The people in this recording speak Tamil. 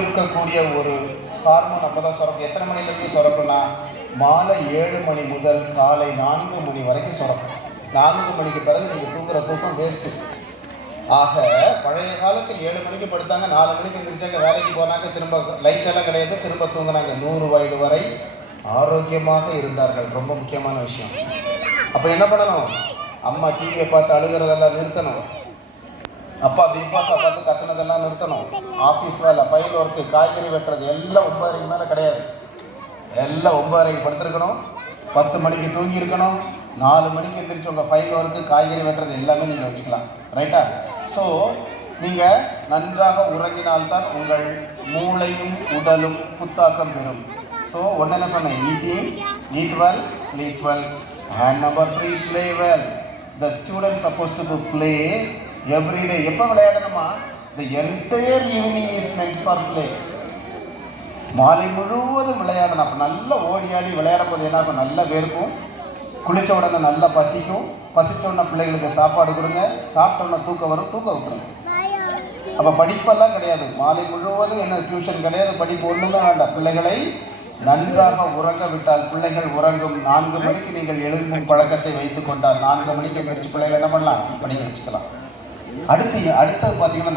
இருக்கக்கூடிய ஒரு ஹார்மோன் அப்போ தான் சுரக்கும். எத்தனை மணிலேருந்து சுரக்கும்னா மாலை 7 மணி முதல் காலை 4 மணி வரைக்கும் சுரக்கும். 4 மணிக்கு பிறகு நீங்கள் தூங்குகிற தூக்கம் வேஸ்ட்டு. ஆக பழைய காலத்தில் 7 மணிக்கு படுத்தாங்க, 4 மணிக்கு எந்திரிச்சாங்க, வேலைக்கு போனாங்க, திரும்ப லைட்டெல்லாம் கிடையாது, திரும்ப தூங்கினாங்க. 100 வயது வரை ஆரோக்கியமாக இருந்தார்கள். ரொம்ப முக்கியமான விஷயம். அப்போ என்ன பண்ணணும்? அம்மா டிவியை பார்த்து அழுகிறதெல்லாம் நிறுத்தணும். அப்பா பிக் பாஸை பார்த்து கத்துனதெல்லாம் நிறுத்தணும். ஆஃபீஸ் வேலை, ஃபைல் ஒர்க்கு, காய்கறி வெட்டுறது எல்லாம் 9:30 மேலே கிடையாது. எல்லாம் 9:30 படுத்துருக்கணும், 10 மணிக்கு தூங்கியிருக்கணும், 4 மணிக்கு எந்திரிச்சு உங்கள் ஃபைல் ஒர்க்கு, காய்கறி வெட்டுறது எல்லாமே நீங்கள் வச்சுக்கலாம். ரைட்டா? ஸோ நீங்கள் நன்றாக உறங்கினால்தான் உங்கள் மூளையும் உடலும் புத்தாக்கம் பெறும். ஸோ ஒன்று என்ன சொன்னேன்? eat well, sleep well, and number 3, play well. The students supposed to play every day. எப்போ விளையாடணுமா? The entire evening is meant for play. மாலை முழுவதும் விளையாடணும். அப்போ நல்லா ஓடி ஆடி விளையாடும் போது என்ன ஆகும்? நல்லா வேர்க்கும், குளித்த உடனே நல்லா பசிக்கும், பசித்த உடனே பிள்ளைகளுக்கு சாப்பாடு கொடுங்க, சாப்பிட்ட உடனே தூக்கம் வரும், தூக்கம் விட்டுருங்க. அப்போ படிப்பெல்லாம் கிடையாது. மாலை முழுவதும் என்ன டியூஷன் கிடையாது, படிப்பு ஒன்றுமே வேண்டாம். பிள்ளைகளை நன்றாக உறங்க விட்டால் பிள்ளைகள் உறங்கும். 4 மணிக்கு நீங்கள் எழும்பும் பழக்கத்தை வைத்து கொண்டால் 4 மணிக்கு எந்திரிச்சு பிள்ளைகள் என்ன பண்ணலாம்? படிக்க வச்சுக்கலாம். அடுத்தது பார்த்தீங்கன்னா